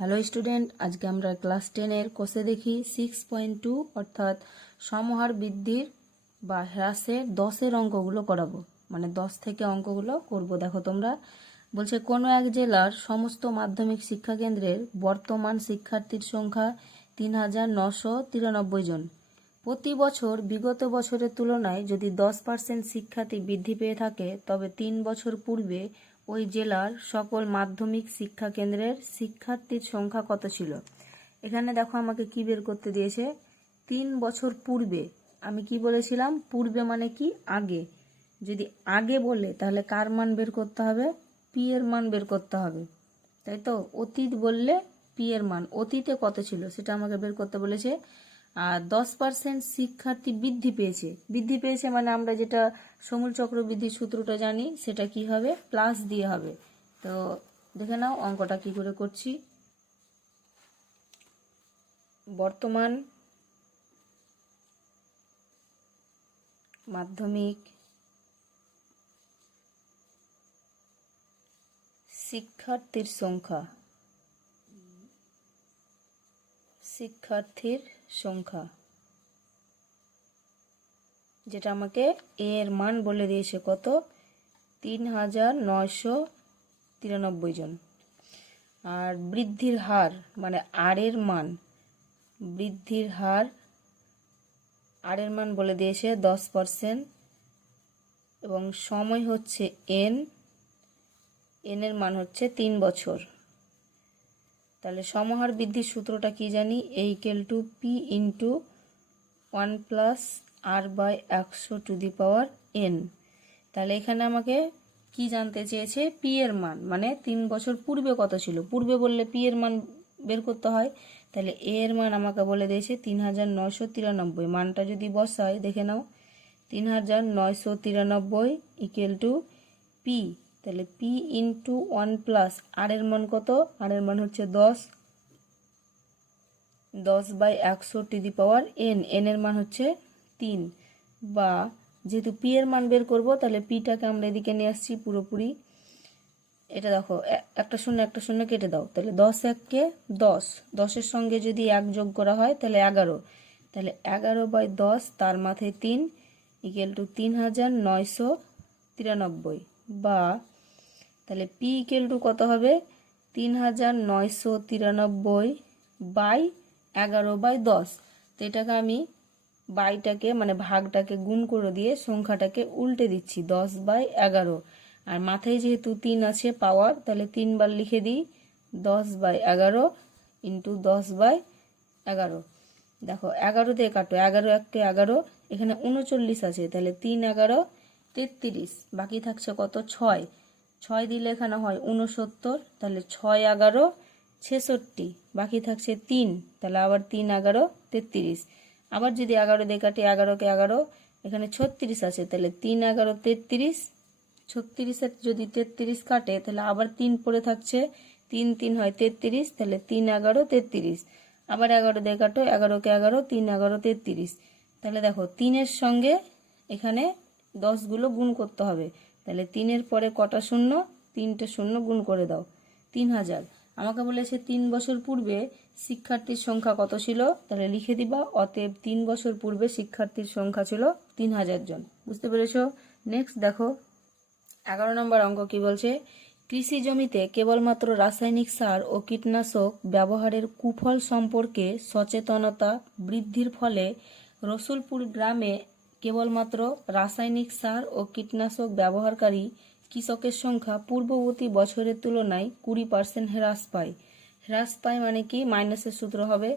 Hello student, আজকে আমরা class 10-এর কোষে দেখি 6.2 অর্থাৎ সমহার বৃদ্ধির বা হ্রাসের 10-এর অঙ্কগুলো করাবো, মানে 10 থেকে অঙ্কগুলো করব। দেখো তোমরা, বলছে কোনো এক জেলার সমস্ত মাধ্যমিক শিক্ষা কেন্দ্রের বর্তমান শিক্ষার্থীর সংখ্যা ৩,৯৯৩ জন। প্রতি বছর বিগত বছরের তুলনায় যদি 10% শিক্ষার্থী বৃদ্ধি পেয়ে থাকে, তবে 3 বছর পূর্বে ওই জেলার সকল মাধ্যমিক শিক্ষা কেন্দ্রের শিক্ষার্থীর সংখ্যা কত ছিল। এখানে দেখো আমাকে কি বের করতে দিয়েছে, 3 বছর পূর্বে। আমি কি বলেছিলাম, পূর্বে মানে কি আগে। যদি আগে বলে তাহলে কার মান বের করতে হবে, পি এর মান বের করতে হবে, তাই তো। অতীত বললে পি এর মান, অতীতে কত ছিল সেটা আমাকে বের করতে বলেছে। আর 10% শিক্ষার্থী বৃদ্ধি পেয়েছে মানে আমরা যেটা সমূল চক্রবৃদ্ধির সূত্রটা জানি, সেটা কি হবে, প্লাস দিয়ে হবে। তো দেখে নাও অঙ্কটা কি করে করছি। বর্তমান মাধ্যমিক শিক্ষার্থীর সংখ্যা যেটা আমাকে এ এর মান বলে দিয়েছে কত, ৩,৯৯৩ জন। আর বৃদ্ধির হার মানে আর এর মান, আর এর মান বলে দিয়েছে 10%, এবং সময় হচ্ছে এন এর মান হচ্ছে 3 বছর। তাহলে সমহার বৃদ্ধির সূত্রটা কি জানি, P × 1 + r/100⁴n। তাহলে এখানে আমাকে কি জানতে চেয়েছে, পি এর মান, মানে 3 বছর পূর্বে কত ছিল। পূর্বে বললে পি এর মান বের করতে হয়। তাহলে এ এর মান আমাকে বলে দিয়েছে ৩,৯৯৩। মানটা যদি বসাই, দেখে নাও, ৩,৯৯৩ = পি। তাহলে পি × 1 + আর এর মান কত, আর এর মান হচ্ছে 10/100⁴n, এন এর মান হচ্ছে 3। বা যেহেতু পি এর মান বের করব, তাহলে পিটাকে আমরা এদিকে নিয়ে আসছি পুরোপুরি। এটা দেখো, একটা শূন্য কেটে দাও, তাহলে 10 1 10, 10-এর সঙ্গে যদি 1 যোগ করা হয় তাহলে 11। তাহলে 11/10, তার মাথায় 3 = ৩,৯৯৩। বা তাহলে পি = কত হবে, ৩,৯৯৩/11/10। তো এটাকে আমি বাইটাকে মানে ভাগটাকে গুণ করে দিয়ে সংখ্যাটাকে উল্টে দিচ্ছি, 10/11। আর মাথায় যেহেতু 3 আছে পাওয়ার, তাহলে 3 বার লিখে দিই, 10/11 × 10/11। দেখো 11 দিয়ে কাটো, 11 1 11, এখানে 39 আছে, তাহলে 3 11 33, বাকি থাকছে কত, 6। 6 দিলে এখানে হয় 69, তাহলে 6 11 66, বাকি থাকছে 3, তাহলে আবার 3 11 33। আবার যদি 11 দিয়ে কাটি, 11 কে 11, এখানে 36 আছে, তাহলে 3 11 33। 36-এর যদি 33 কাটে, তাহলে আবার 3 পড়ে থাকছে, 3 3 হয় 33, তাহলে 3 11 33। আবার 11 দিয়ে কাটো, 11 কে 11, 3 11 33। তাহলে দেখো 3-এর সঙ্গে এখানে 10গুলো গুণ করতে হবে। তাহলে 3-এর পরে কটা শূন্য, 3টে শূন্য গুণ করে দাও, 3000। আমাকে বলেছে 3 বছর পূর্বে শিক্ষার্থীর সংখ্যা কত ছিল, তাহলে লিখে দিবা, অতএব 3 বছর পূর্বে শিক্ষার্থীর সংখ্যা ছিল 3000 জন। বুঝতে পেরেছো? নেক্সট দেখো 11 নম্বর অঙ্ক কি বলছে, কৃষি জমিতে কেবলমাত্র রাসায়নিক সার ও কীটনাশক ব্যবহারের কুফল সম্পর্কে সচেতনতা বৃদ্ধির ফলে রসুলপুর গ্রামে কেবলমাত্র রাসায়নিক সার ও কীটনাশক ব্যবহারকারী কৃষকের সংখ্যা পূর্ববর্তী বছরের তুলনায় 20% হ্রাস পায় মানে কি, মাইনাসের সূত্র হবে।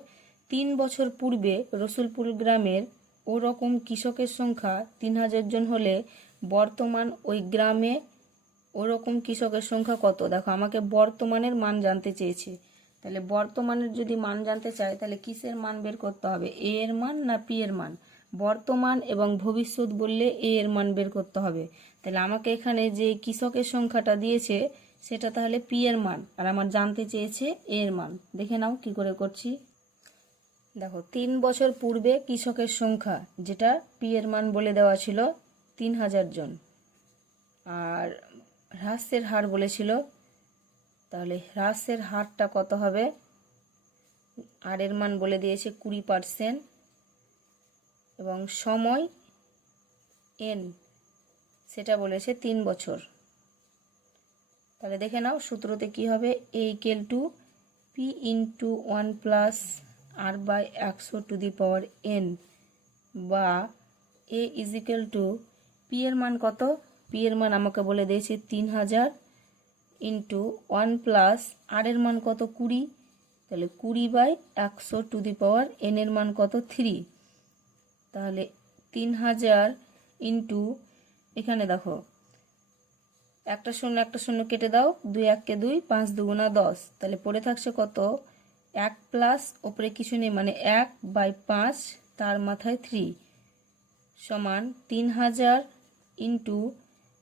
3 বছর পূর্বে রসুলপুর গ্রামের ওরকম কৃষকের সংখ্যা 3000 জন হলে বর্তমান ওই গ্রামে ওরকম কৃষকের সংখ্যা কত। দেখো আমাকে বর্তমানের মান জানতে চেয়েছে, তাহলে বর্তমানের যদি মান জানতে চাই, তাহলে কিসের মান বের করতে হবে, এ এর মান না পি এর মান। বর্তমান এবং ভবিষ্যৎ বললে এ এর মান বের করতে হবে। তাহলে আমাকে এখানে যে কৃষকের সংখ্যাটা দিয়েছে সেটা তাহলে পি এর মান, আর আমার জানতে চেয়েছে এ এর মান। দেখে নাও কি করে করছি। দেখো 3 বছর পূর্বে কৃষকের সংখ্যা, যেটা পি এর মান বলে দেওয়া ছিল 3000 জন, আর হ্রাসের হার বলেছিল, তাহলে হ্রাসের হারটা কত হবে, আর এর মান বলে দিয়েছে 20% এবং সময় n সেটা বলেছে 3 বছর। তাহলে দেখে নাও সূত্রতে কি হবে, a equal to p into 1 plus r by 100 to the power n, বা a is equal to p এর মান কত, p এর মান আমাকে বলে দিয়েছে 3000 ইন্টু 1 প্লাস r এর মান কত 20, তাহলে 20 by 100 to the power n এর মান কত 3। তাহলে 3000 ইন্টু, এখানে দেখো একটা শূন্য কেটে দাও, 2 1 কে 2, 5 2 10, তাহলে পড়ে থাকছে কত 1 প্লাস ওপরে কিছু নেই মানে 1 বাই 5 তার মাথায় 3 সমান 3000 ইন্টু,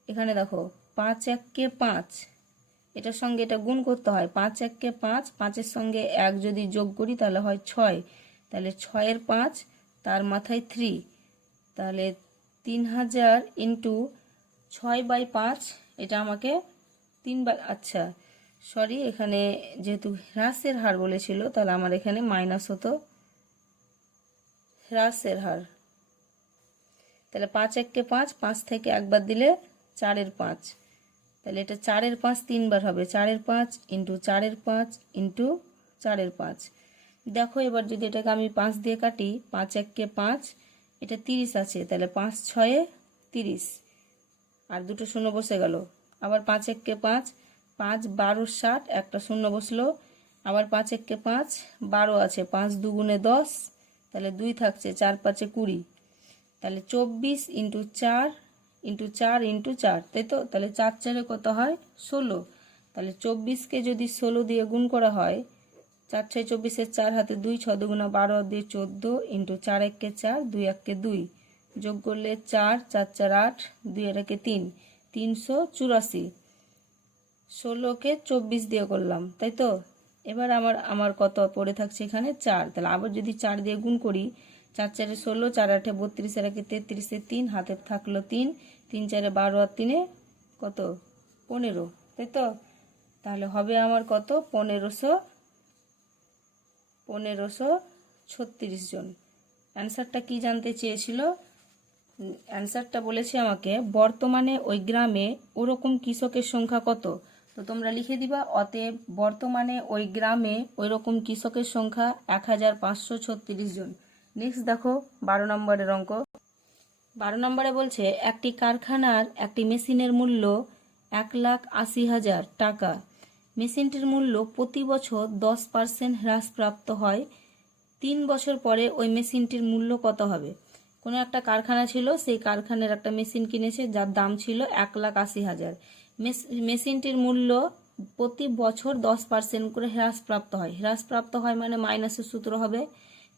এখানে দেখো 5 1 কে 5, এটার সঙ্গে এটা গুণ করতে হয়, 5 1 কে 5, 5-এর সঙ্গে 1 যদি যোগ করি তাহলে হয় 6, তাহলে 6 এর 5 তার মাথায় 3, তাহলে 3000 ইন্টু 6 বাই 5, এটা আমাকে 3 বার, আচ্ছা সরি এখানে যেহেতু হ্রাসের হার বলেছিল তাহলে আমার এখানে মাইনাস হতো হ্রাসের হার, তাহলে 5 1 কে 5, 5 থেকে একবার দিলে 4 এর 5, তাহলে এটা 4 এর 5 3 বার হবে, 4 এর 5 ইন্টু 4 এর 5 ইন্টু 4 এর 5। দেখো এবার যদি এটাকে আমি 5 দিয়ে কাটি, 5 1 কে 5, এটা 30 আছে, তাহলে 5 6 এ 30, আর দুটো শূন্য বসে গেল, আবার 5 1 কে 5, 5 12 60, একটা শূন্য বসলো, আবার 5 1 কে 5 12 আছে, 5 2 গুণে 10, তাহলে 2 থাকছে, 4 5 এ 20, তাহলে 24 ইন্টু 4 ইন্টু 4 ইন্টু 4, তাই তো, তাহলে 4 4 এ কত হয় 16, তাহলে 24কে যদি 16 দিয়ে গুণ করা হয়, 4 6 24 এর 4 হাতে 2, 6 2 12 দিয়ে 14 ইন্টু 4 1 কে 4, 2 1 কে 2, যোগ করলে 4 4 4 8, 2 এর একে 3, 384, 16কে 24 দিয়ে করলাম, তাই তো। এবার আমার কত পড়ে থাকছে এখানে 4, তাহলে আবার যদি 4 দিয়ে গুণ করি, 4 4 এ 16, 4 8 এ 32, এর একে 33 এ 3, হাতে থাকলো 3, 3 4 এ 12 আর 3 এ কত 15, তাই তো। তাহলে হবে আমার কত 1536 জন। অ্যান্সারটা কি জানতে চেয়েছিল, অ্যান্সারটা বলেছে আমাকে বর্তমানে ওই গ্রামে ওরকম কৃষকের সংখ্যা কত, তো তোমরা লিখে দিবা অতএব বর্তমানে ওই গ্রামে ওই রকম কৃষকের সংখ্যা 1536 জন। নেক্সট দেখো 12 নম্বরের অঙ্ক। 12 নম্বরে বলছে একটি কারখানার একটি মেশিনের মূল্য 1,80,000 টাকা, মেশিনটির মূল্য প্রতি বছর 10% হ্রাসপ্রাপ্ত হয়, 3 বছর পরে ওই মেশিনটির মূল্য কত হবে। কোনো একটা কারখানা ছিল, সেই কারখানার একটা মেশিন কিনেছে যার দাম ছিল 1,80,000, মেশিনটির মূল্য প্রতি বছর 10% করে হ্রাসপ্রাপ্ত হয়, হ্রাসপ্রাপ্ত হয় মানে মাইনাসের সূত্র হবে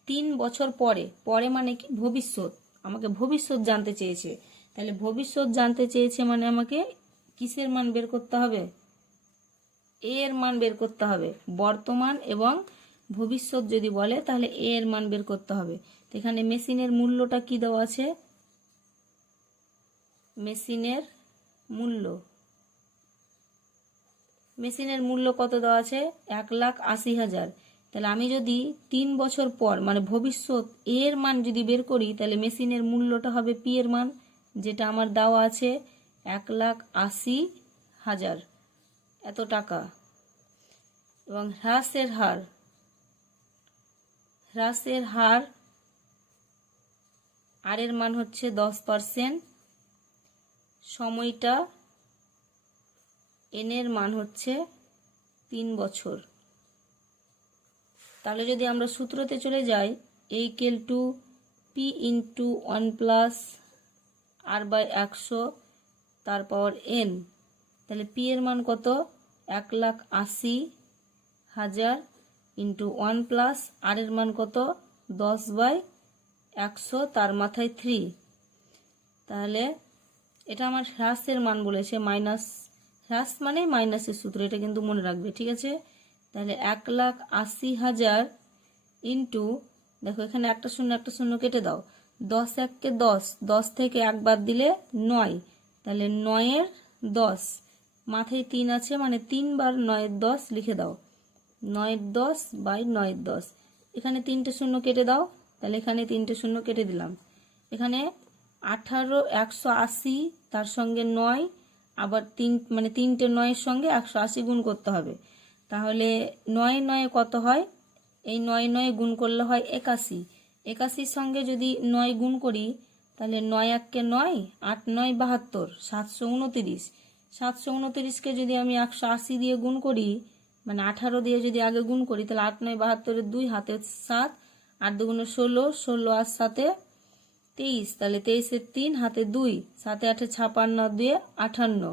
3 বছর পরে, পরে মানে কি ভবিষ্যৎ, আমাকে ভবিষ্যৎ জানতে চেয়েছে, তাহলে ভবিষ্যৎ জানতে চেয়েছে মানে আমাকে কিসের মান বের করতে হবে, এর মান বের করতে হবে, বর্তমান এবং ভবিষ্যৎ যদি বলে তাহলে এর মান বের করতে হবে। তো এখানে মেশিনের মূল্যটা কি দেওয়া আছে, মেশিনের মূল্য কত দেওয়া আছে 1,80,000, তাহলে আমি যদি 3 বছর পর মানে ভবিষ্যৎ এর মান যদি বের করি তাহলে মেশিনের মূল্যটা হবে পি এর মান, যেটা আমার দেওয়া আছে 1,80,000 এত টাকা, এবং হ্রাসের হার আর এর মান হচ্ছে 10%, সময়টা এন এর মান হচ্ছে 3 বছর। তাহলে যদি আমরা সূত্রতে চলে যাই, a equal to P into 1 plus R by 100 তার পাওয়ার n, তাহলে পি এর মান কত 1,80,000 ইন্টু 1 প্লাস আর এর মান কত 10/100 তার মাথায় 3, তাহলে এটা আমার হ্রাসের মান বলেছে, মাইনাস হ্রাস মানে মাইনাসের সূত্র, এটা কিন্তু মনে রাখবে, ঠিক আছে। তাহলে 1,80,000 ইন্টু, দেখো এখানে একটা শূন্য কেটে দাও, 10 1 কে 10, 10 থেকে একবার দিলে 9, তাহলে 9 এর 10, মাথায় 3 আছে মানে 3 বার 9 এর 10 লিখে দাও, 9 এর 10 বাই 9 এর 10, এখানে 3টে শূন্য কেটে দাও, তাহলে এখানে 3টে শূন্য কেটে দিলাম। এখানে 18 180 তার সঙ্গে 9 আবার 3টে 9-এর সঙ্গে 180 গুণ করতে হবে। তাহলে 9 9 কত হয়? এই 9 9 গুণ করলে হয় 81। 81-র সঙ্গে যদি 9 গুণ করি তাহলে 9 1 9, 8 9 72, 729। 729-কে যদি আমি 180 দিয়ে গুণ করি, মানে 18 দিয়ে যদি আগে গুণ করি, তাহলে 8 9 72-এর 2 হাতে 7, 8 2 16, 16 আর 7 23, তাহলে 23-এর 3 হাতে 2, 7 8 56, 2 58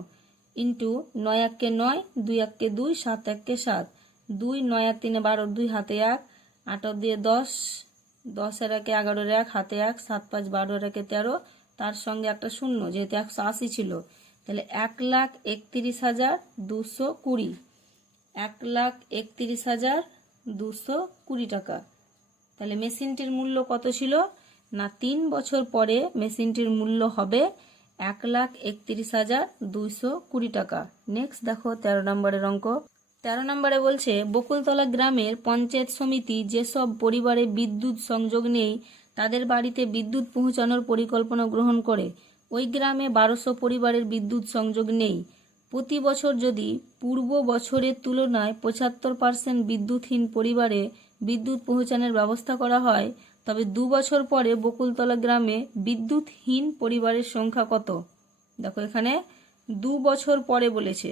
ইন্টু 9 1 9, 2 1 2, 7 1 7, 2 9 আর 3 12, 2 হাতে 1, 8 দিয়ে 10, 10 এর 1 11 এর 1 হাতে 1, 7 5 12 এর 1 13, তার সঙ্গে একটা শূন্য, যেহেতু 180 ছিল, তাহলে 1,31,220, 1,31,220 টাকা। তাহলে মেশিনটির মূল্য কত ছিল? না 3 বছর পরে মেশিনটির মূল্য হবে 1,31,220 টাকা। নেক্সট দেখো 13 নম্বরের অঙ্ক। 13 নম্বরে বলছে বকুলতলা গ্রামের পঞ্চায়েত সমিতি যেসব পরিবারে বিদ্যুৎ সংযোগ নেই তাদের বাড়িতে বিদ্যুৎ পৌঁছানোর পরিকল্পনা গ্রহণ করে। ওই গ্রামে 1200 পরিবারের বিদ্যুৎ সংযোগ নেই। প্রতি বছর যদি পূর্ব বছরের তুলনায় 75% বিদ্যুৎহীন পরিবারে বিদ্যুৎ পৌঁছানোর ব্যবস্থা করা হয়, তবে 2 বছর পরে বকুলতলা গ্রামে বিদ্যুৎহীন পরিবারের সংখ্যা কত? দেখো এখানে 2 বছর পরে বলেছে।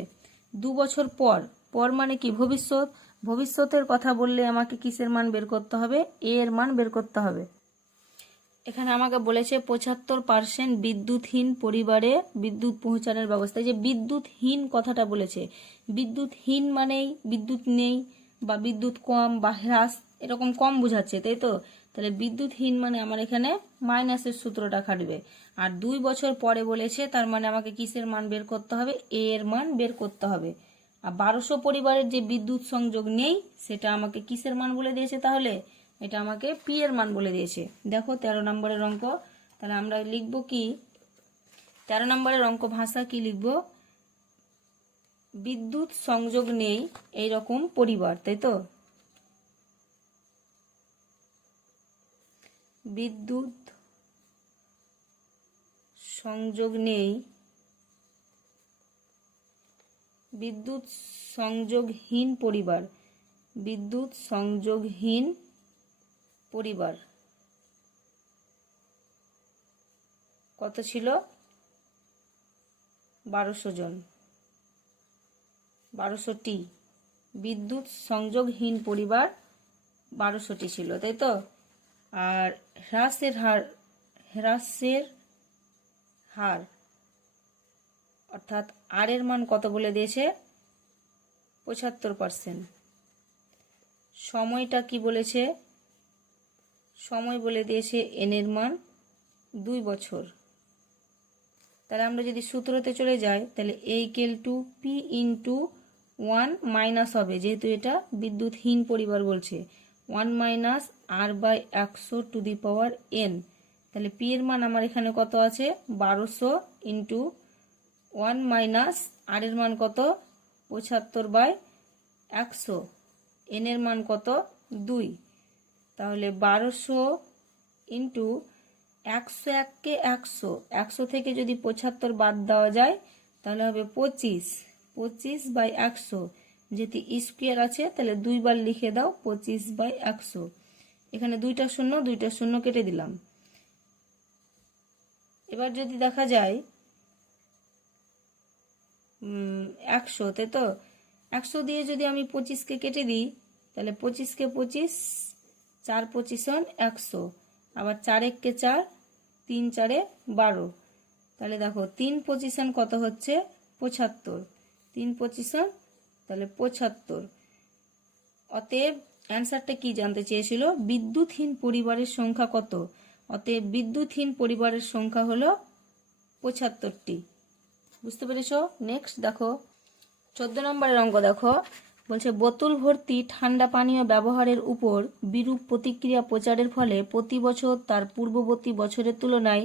2 বছর পর, পর মানে কি? ভবিষ্যৎ। ভবিষ্যতের কথা বললে আমাকে কিসের মান বের করতে হবে? এ এর মান বের করতে হবে। এখানে আমাকে বলেছে 75% বিদ্যুৎহীন পরিবারে বিদ্যুৎ পৌঁছানোর ব্যবস্থা। যে বিদ্যুৎহীন কথাটা বলেছে, বিদ্যুৎহীন মানেই বিদ্যুৎ নেই বা বিদ্যুৎ কম বা হ্রাস, এরকম কম বোঝাচ্ছে, তাই তো? তাহলে বিদ্যুৎহীন মানে আমার এখানে মাইনাসের সূত্রটা খাটবে। আর 2 বছর পরে বলেছে, তার মানে আমাকে কিসের মান বের করতে হবে? এ এর মান বের করতে হবে। আর 1200 পরিবারের যে বিদ্যুৎ সংযোগ নেই সেটা আমাকে কিসের মান বলে দিয়েছে? তাহলে এটা আমাকে পি এর মান বলে দিয়েছে। দেখো 13 নম্বরের অঙ্ক। তাহলে আমরা লিখব কি? 13 নম্বরের অঙ্ক ভাষা কি লিখব? বিদ্যুৎ সংযোগ নেই এই রকম পরিবার, তাই তো? বিদ্যুৎ সংযোগ নেই, বিদ্যুৎ সংযোগহীন পরিবার, বিদ্যুৎ সংযোগহীন পরিবার কত ছিল? 1200 জন, 1200টি বিদ্যুৎ সংযোগহীন পরিবার 1200টি ছিল, তাই তো? আর হ্রাসের হার অর্থাৎ আর এর মান কত বলে দিয়েছে? 75%। সময়টা কি বলেছে? সময় বলে দিয়েছে এন এর মান 2 বছর। তাহলে আমরা যদি সূত্রতে চলে যাই, তাহলে A equal to P into 1 minus হবে, যেহেতু এটা বিদ্যুৎহীন পরিবার বলছে, 1 minus R by 100 to the power N. তাহলে পি এর মান আমার এখানে কত আছে? 1200 ইন্টু 1 মাইনাস আর এর মান কত? 75/100, এন এর মান কত? 2। তাহলে 1200 ইন্টু 100 1 100, 100 থেকে যদি 75 বাদ দেওয়া যায় তাহলে হবে 25, 25/100, যেহেতু স্কোয়ার আছে তাহলে 2 বার লিখে দাও 25/100। এখানে 2টা শূন্য কেটে দিলাম। এবার যদি দেখা যায় 100, তাই তো? 100 দিয়ে যদি আমি 25কে কেটে দিই, তাহলে 25কে 25, 4 25 100, আবার 4 1 4, 3 4 12। তাহলে দেখো 3 পজিশন কত হচ্ছে? 75, 3 পজিশন তাহলে 75। অতএব অ্যান্সারটা কি জানতে চেয়েছিল? বিদ্যুৎহীন পরিবারের সংখ্যা কত? অতএব বিদ্যুৎহীন পরিবারের সংখ্যা হলো 75টি। বুঝতে পেরেছো? নেক্সট দেখো 14 নম্বরের অঙ্ক। দেখো বলছে বোতল ভর্তি ঠান্ডা পানীয় ব্যবহারের উপর বিরূপ প্রতিক্রিয়া প্রচারের ফলে প্রতি বছর তার পূর্ববর্তী বছরের তুলনায়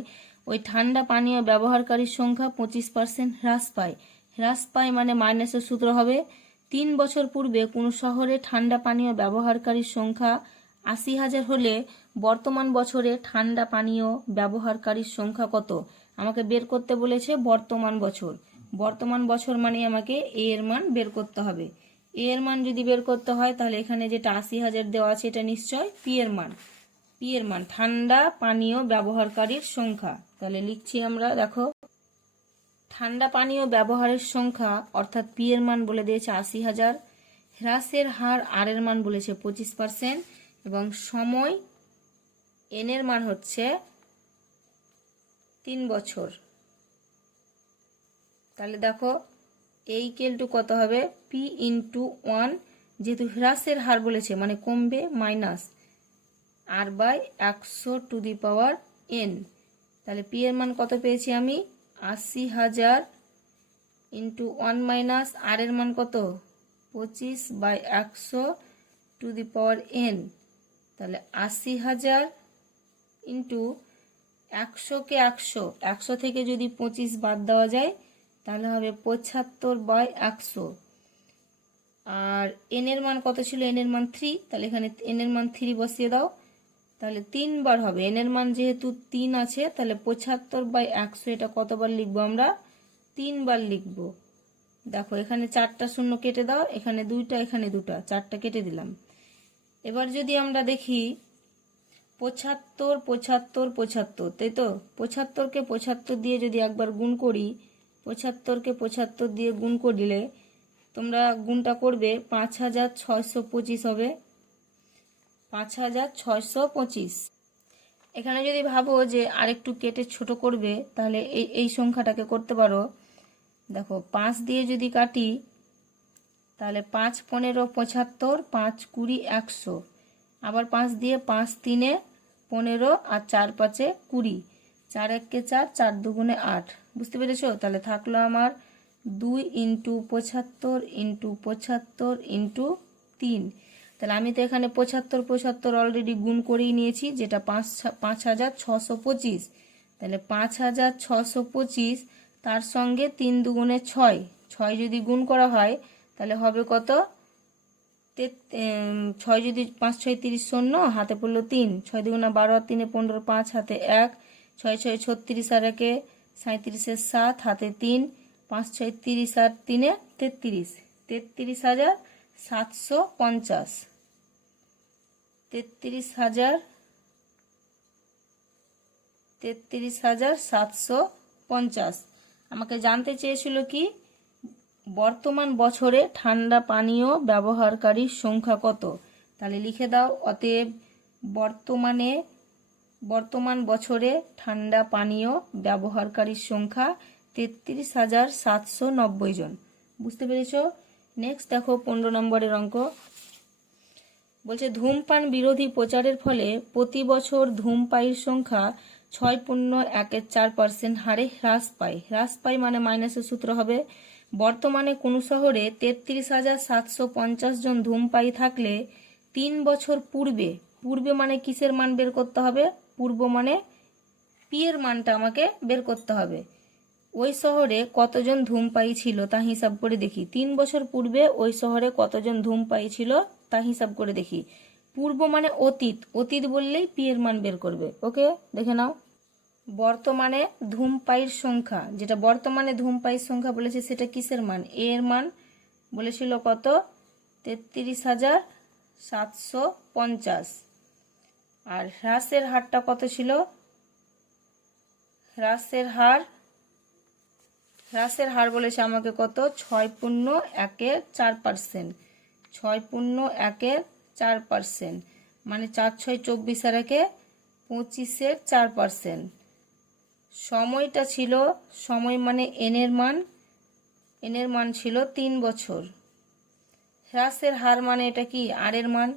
ওই ঠান্ডা পানীয় ব্যবহারকারীর সংখ্যা 25% হ্রাস পায়। হ্রাস পায় মানে মাইনাসের সূত্র হবে 3 বছর পূর্বে কোনো শহরে ঠান্ডা পানীয় ব্যবহারকারীর সংখ্যা 80,000 হলে বর্তমান বছরে ঠান্ডা পানীয় ব্যবহারকারীর সংখ্যা কত? আমাকে বের করতে বলেছে বর্তমান বছর। বর্তমান বছর মানে আমাকে এ এর মান বের করতে হবে। এ এর মান যদি বের করতে হয় তাহলে এখানে যেটা 80,000 দেওয়া আছে এটা নিশ্চয় পি এর মান। পি এর মান ঠান্ডা পানীয় ব্যবহারকারীর সংখ্যা। তাহলে লিখছি আমরা, দেখো ঠান্ডা পানীয় ব্যবহারের সংখ্যা অর্থাৎ পি এর মান বলে দিয়েছে 80,000, হ্রাসের হার আর এর মান বলেছে 25% এবং সময় এন এর মান হচ্ছে 3 বছর। তাহলে দেখো এই ইকুয়াল টু কত হবে? পি ইন্টু 1, যেহেতু হ্রাসের হার বলেছে মানে কমবে, minus R by 100 to the power N. তাহলে পি এর মান কত পেয়েছি আমি? 80,000 ইন্টু 1 মাইনাস আর এর মান কত? 25/100 টু দি পাওয়ার এন। তাহলে 80,000 ইন্টু 100কে 100 থেকে যদি 25 বাদ দেওয়া যায় তাহলে হবে 75/100। আর এন এর মান কত ছিল? এন এর মান 3, তাহলে এখানে এন এর মান 3 বসিয়ে দাও। তাহলে 3 বার হবে। এন এর মান যেহেতু 3 আছে তাহলে 75/100 এটা কতবার লিখবো আমরা? 3 বার লিখবো। দেখো এখানে 4টা শূন্য কেটে দাও, এখানে 2টা, এখানে 2টা, 4টা কেটে দিলাম। এবার যদি আমরা দেখি 75, 75, 75, তাই তো 75কে 75 দিয়ে যদি একবার গুণ করি, 75কে 75 দিয়ে গুণ করলে তোমরা গুণটা করবে 5,625 হবে। 5,625। এখানে যদি ভাবো যে আরেকটু কেটে ছোট করবে তাহলে এই সংখ্যাটাকে করতে পারো। দেখো 5 দিয়ে যদি কাটি তাহলে 5 15 75, 5 20 100, আবার 5 দিয়ে 5 3 15 আর 4 5 20, 4 1 4, 4 2 8। বুঝতে পেরেছো? তাহলে থাকলো আমার 2 ইন্টু 75 ইন্টু 75 ইন্টু 3। তাহলে আমি তো এখানে 75 75 অলরেডি গুণ করেই নিয়েছি, যেটা 5,625। তাহলে 5,625 তার সঙ্গে 3 দুগুণে 6, 6 যদি গুণ করা হয় তাহলে হবে কত? 6 যদি 5 6 30 শূন্য, হাতে পড়লো 3, 6 দুগুণে 12 আর 3 15, 5 হাতে 1, 6 6 36 আর 1 37 7, হাতে 3, 5 6 30 আর 3 33, 33,750, 33,750। আমাকে জানতে চেয়েছিল কি বর্তমান বছরে ঠান্ডা পানীয় ব্যবহারকারীর সংখ্যা কত। তাহলে লিখে দাও, অতএব বর্তমান বছরে ঠান্ডা পানীয় ব্যবহারকারীর সংখ্যা 33,790 জন। বুঝতে পেরেছ? নেক্সট দেখো 15 নম্বরের অঙ্ক। বলছে ধূমপান বিরোধী প্রচারের ফলে প্রতি বছর ধূমপায়ীর সংখ্যা 6.14% হারে হ্রাস পায়। হ্রাস পায় মানে মাইনাসের সূত্র হবে। বর্তমানে কোনো শহরে 33,750 জন ধূমপায়ী থাকলে 3 বছর পূর্বে মানে কিসের মান বের করতে হবে? পূর্ব মানে পি এর মানটা আমাকে বের করতে হবে। ওই শহরে কতজন ধূমপায়ী ছিল তা হিসাব করে দেখি। 3 বছর পূর্বে ওই শহরে কতজন ধূমপায়ী ছিল তা হিসাব করে দেখি। পূর্ব মানে অতীত, অতীত বললেই পি এর মান বের করবে। ওকে, দেখে নাও। বর্তমানে ধূমপায়ীর সংখ্যা, যেটা বর্তমানে ধূমপায়ীর সংখ্যা বলেছে সেটা কিসের মান? এ এর মান বলেছিল কত? 33,750। আর হ্রাসের হারটা কত ছিল? হ্রাসের হার বলেছে আমাকে কত? 6.14%। 6.14% মানে 4 6 24 আর 1 25-এর 4%। সময়টা ছিল, সময় মানে এন এর মান ছিল 3 বছর। হ্রাসের হার মানে এটা কি? আর এর মান।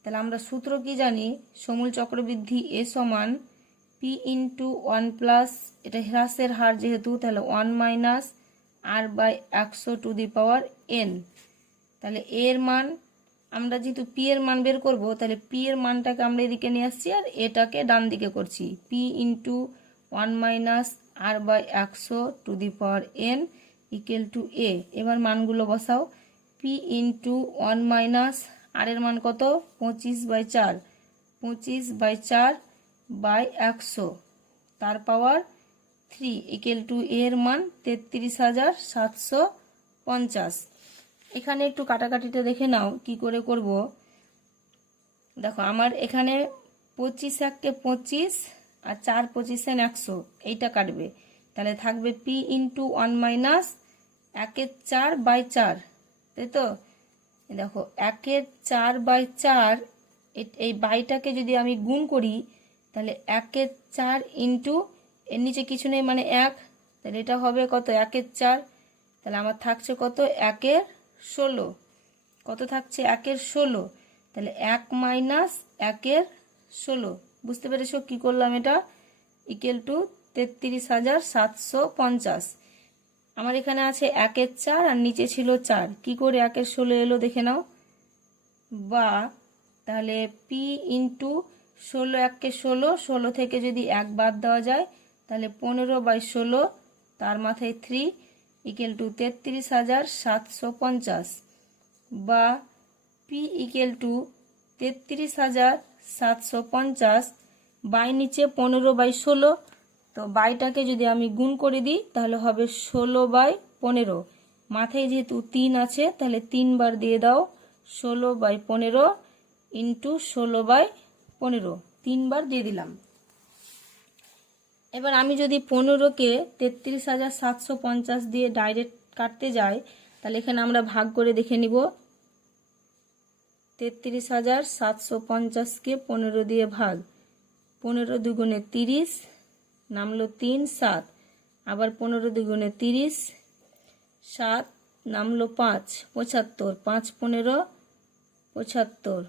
তাহলে আমরা সূত্র কি জানি? সমূল চক্রবৃদ্ধি এ সমান পি ইন্টু 1 প্লাস, এটা হ্রাসের হার যেহেতু তাহলে 1 minus R by 100 to the power N. তাহলে এর মান আমরা যেহেতু পি এর মান বের করবো তাহলে পি এর মানটাকে আমরা এদিকে নিয়ে আসছি আর এটাকে ডান দিকে করছি। P into 1 minus R by 100 to the power n equal to A. এবার মানগুলো বসাও। পি ইন্টু 1 মাইনাস আর এর মান কত? 25/4, 25/4/100 তার পাওয়ার 3 ইকুয়াল টু এর মান 33,750। এখানে একটু কাটাকাটিটা দেখে নাও কি করে করব। দেখো আমার এখানে 25 একে 25 আর 4 25 100 এইটা কাটবে, তাহলে থাকবে পি ইন্টু 1 মাইনাস 1/4/4, তাই তো। দেখো 1/4/4 এই বাইটাকে যদি আমি গুণ করি তাহলে 1/4 ইন্টু এর নিচে কিছু নেই মানে 1, তাহলে এটা হবে কত 1/4, তাহলে আমার থাকছে কত 1/16, কত থাকছে 1/16, তাহলে 1 মাইনাস 1/16, বুঝতে পেরেছো কি করলাম এটা, ইকুয়াল টু 33,750। আমার এখানে আছে 1/4 আর নিচে ছিল 4, কি করে 1/16 এলো দেখে নাও, বা তাহলে পি ইন্টু 16 1 16, 16 থেকে যদি 1 বাদ দেওয়া যায় তাহলে 15/16 তার মাথায় 3 ইকুয়াল টু 33,750, বা পি ইকুয়াল টু 33,750 বাই নিচে 15/16, তো বাইটাকে যদি আমি গুণ করে দিই তাহলে হবে 16/15, মাথায় যেহেতু 3 আছে তাহলে 3 বার দিয়ে দাও, 16/15 ইন্টু 16/15 3 বার দিয়ে দিলাম। এবার আমি যদি 15কে 33,750 দিয়ে ডাইরেক্ট কাটতে যাই তাহলে এখানে আমরা ভাগ করে দেখে নিব। 33,750কে 15 দিয়ে ভাগ, 15 দুগুণে 30, নামলো 3 7, আবার 15 দুগুণে 30, 7 নামলো 5 75, 5 15 75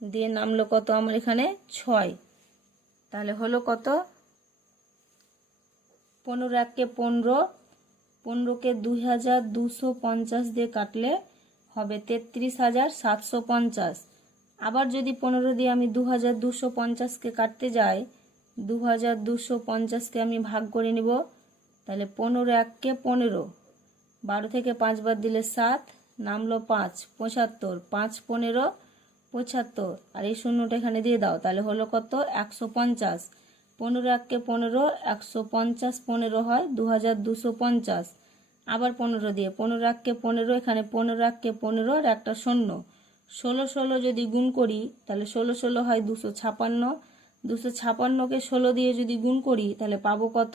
দিয়ে নামলো কত আমার এখানে 6, তাহলে হলো কত 15 1 15, 15কে 2250 দিয়ে কাটলে হবে 33,750। আবার যদি 15 দিয়ে আমি 2250কে কাটতে যাই, 2250কে আমি ভাগ করে নিব, তাহলে 15 1 15, 12 থেকে 5 বাদ দিলে 7, নামলো 5 75, 5 15 75, আর এই শূন্যটা এখানে দিয়ে দাও, তাহলে হলো কত 150, 15 1 15, 150 15 হয় 2250, আবার 15 দিয়ে 15 1 15, এখানে 15 1 15 আর একটা শূন্য, 16 16 যদি গুণ করি তাহলে 16 16 হয় 256, 256কে 16 দিয়ে যদি গুণ করি তাহলে পাবো কত,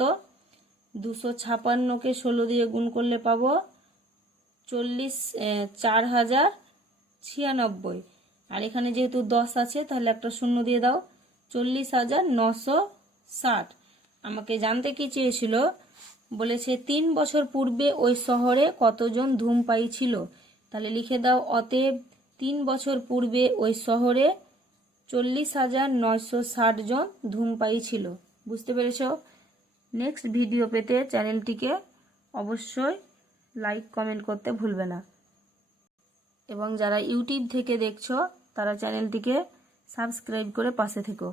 256কে 16 দিয়ে গুণ করলে পাবো 4096, আর এখানে যেহেতু 10 আছে তাহলে একটা শূন্য দিয়ে দাও, 40,960। আমাকে জানতে কি চেয়েছিল, বলেছে 3 বছর পূর্বে ওই শহরে কতজন ধূমপায়ী ছিল, তাহলে লিখে দাও অতএব 3 বছর পূর্বে ওই শহরে 40,960 জন ধূমপায়ী ছিল। বুঝতে পেরেছো? নেক্সট ভিডিও পেতে চ্যানেলটিকে অবশ্যই লাইক কমেন্ট করতে ভুলবে না, এবং যারা ইউটিউব থেকে দেখছো তারা চ্যানেলটিকে সাবস্ক্রাইব করে পাশে থেকো।